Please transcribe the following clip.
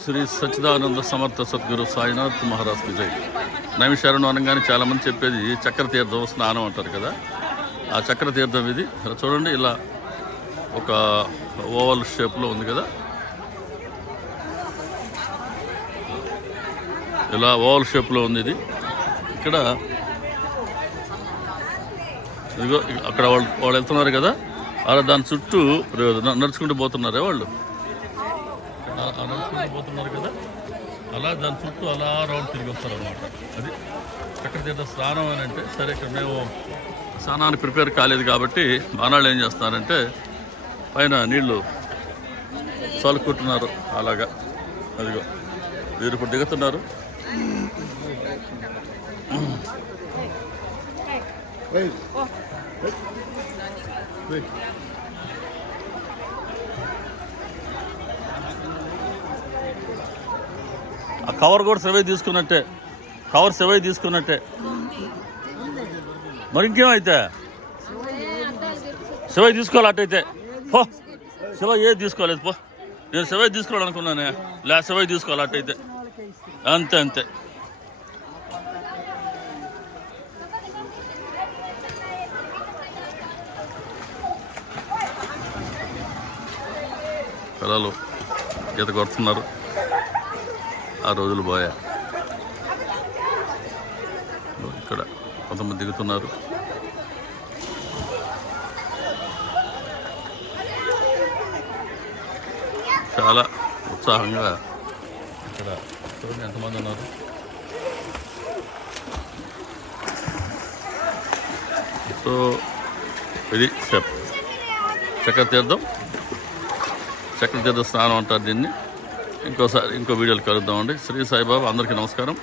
శ్రీ సచ్చిదానంద సమర్థ సద్గురు సాయినాథ్ మహారాజ్కి జై. నైమిషారణం అనగానే చాలామంది చెప్పేది చక్ర తీర్థం స్నానం అంటారు కదా. ఆ చక్ర తీర్థం ఇది. ఇలా చూడండి, ఇలా ఒక ఓవల్ షేప్లో ఉంది కదా. ఇలా ఓవల్ షేప్లో ఉంది ఇది. ఇక్కడ ఇదిగో అక్కడ వాళ్ళు వెళ్తున్నారు కదా, అలా దాని చుట్టూ నడుచుకుంటూ పోతున్నారే వాళ్ళు, నడుచుకుంటూ పోతున్నారు కదా, అలా దాని చుట్టూ అలా రౌండ్ తిరిగి వస్తారు అనమాట. అది చక్ర తీర్థ స్నానం అని అంటే. సరే, ఇక్కడ మేము స్నానానికి ప్రిపేర్ కాలేదు కాబట్టి బాణాళ్ళు ఏం చేస్తున్నారంటే పైన నీళ్లు చల్లుకుంటున్నారు అలాగా. అదిగో వీరు ఇప్పుడు దిగుతున్నారు. ఆ కవర్ కూడా సెవై తీసుకున్నట్టే, కవర్ సెవై తీసుకున్నట్టే. మరి ఇంకేమైతే సెవై తీసుకోవాలి. అట్టయితే పో, సెవై ఏది తీసుకోలేదు పో. నేను సెవై తీసుకోవాలనుకున్నానే, లే సెవై తీసుకోవాలి అట్టయితే. అంతే అంతే. పిల్లలు ఈత కొడుతున్నారు. ఆ రోజులు పోయా. ఇక్కడ కొంతమంది దిగుతున్నారు. చాలా ఉత్సాహంగా ఇక్కడ చూడండి ఎంతమంది ఉన్నారు. సో ఇది చక్ర తీర్థం స్నానం అంటారు దీన్ని. ఇంకో వీడియోలు కలుద్దామండి. శ్రీ సాయిబాబా అందరికీ నమస్కారం.